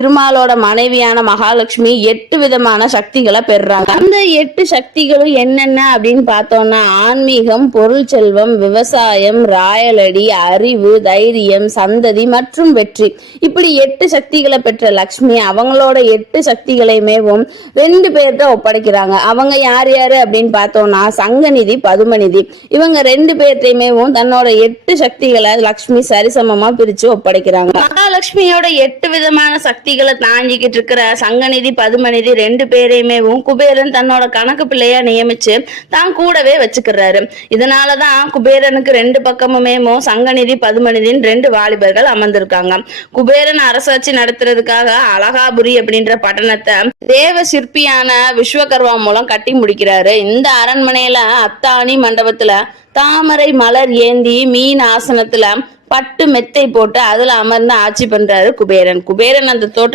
திருமாலோட மனைவியான மகாலட்சுமி 8 விதமான சக்திகளை பெறுறாங்க. அந்த 8 சக்திகளும் என்னென்ன அப்படின்னு பார்த்தோம்னா ஆன்மீகம், பொருள் செல்வம், விவசாயம், ராயலடி, அறிவு, தைரியம், சந்ததி மற்றும் வெற்றி. இப்படி 8 சக்திகளை பெற்ற லக்ஷ்மி அவங்களோட 8 சக்திகளையுமேவும் 2 பேர்கிட்ட ஒப்படைக்கிறாங்க. அவங்க யார் யாரு அப்படின்னு பார்த்தோம்னா சங்கநிதி, பதுமநிதி. இவங்க 2 பேர்த்தையுமேவும் தன்னோட 8 சக்திகளை லக்ஷ்மி சரிசமமா பிரிச்சு ஒப்படைக்கிறாங்க. மகாலட்சுமியோட 8 விதமான சக்திகளை தாங்கிக்கிட்டு இருக்கிற சங்கநிதி, பதுமநிதி 2 பேரையுமே குபேரன் தன்னோட கணக்கு பிள்ளையா நியமிச்சு தான் கூடவே வச்சுக்கிறாரு. இதனாலதான் குபேரனுக்கு 2 பக்கமுமே சங்கநிதி, பதுமநிதியின் 2 வாலிபர்கள் அமர்ந்திருக்காங்க. குபேரன் அரசாட்சி நடத்துறதுக்காக அழகாபுரி அப்படின்ற பட்டணத்தை தேவ சிற்பியான விஸ்வகர்மா மூலம் கட்டி முடிக்கிறாரு. இந்த அரண்மனையில அத்தாணி மண்டபத்துல தாமரை மலர் ஏந்தி மீன் ஆசனத்துல பட்டு மெத்தை போட்டு அதுல அமர்ந்து ஆட்சி பண்றாரு குபேரன். குபேரன் அந்த தோட்ட